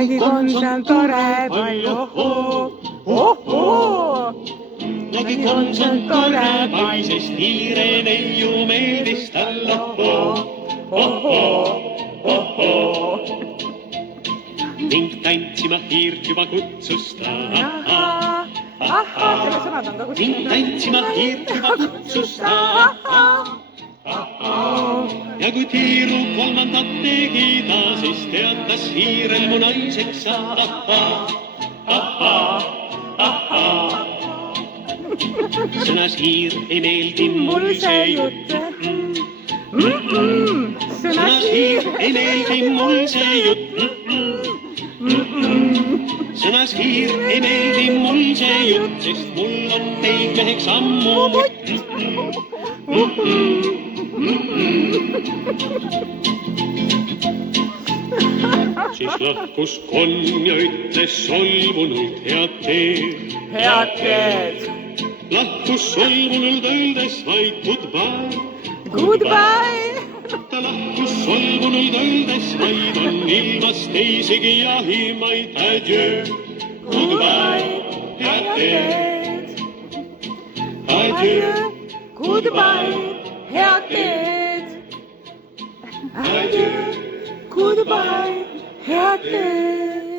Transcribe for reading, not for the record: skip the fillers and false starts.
nägi Komsan tore palju, ohoo. nägi Komsan tore pai, sest hiire neiu meeldis talle, ohoo. ning tantsima hiirt juba kutsus ta, selle sõnad on ka ning kuskil. tantsima hiirt juba kutsus ta, ja kui tiiru kolmandat tegi ta, siis teatas hiirel mu naiseks saada. sõnas hiir, ei meeldi mul see jutt. sõnas hiir, ei meeldi mul see jutt. sõnas hiir, ei meeldi mul see jutt, sest mul on teid meheks ammu mutt. siis lahkus konn ja ütles solvunult head teed. Head teed. lahkus solvunult öeldes vaid goodbye. Goodbye. ta lahkus solvunult öeldes vaid on ilmas teisigi jahimaid. Adieu, goodbye, head teed. Adieu, Goodbye, head teed. adieu. Goodbye, head teed.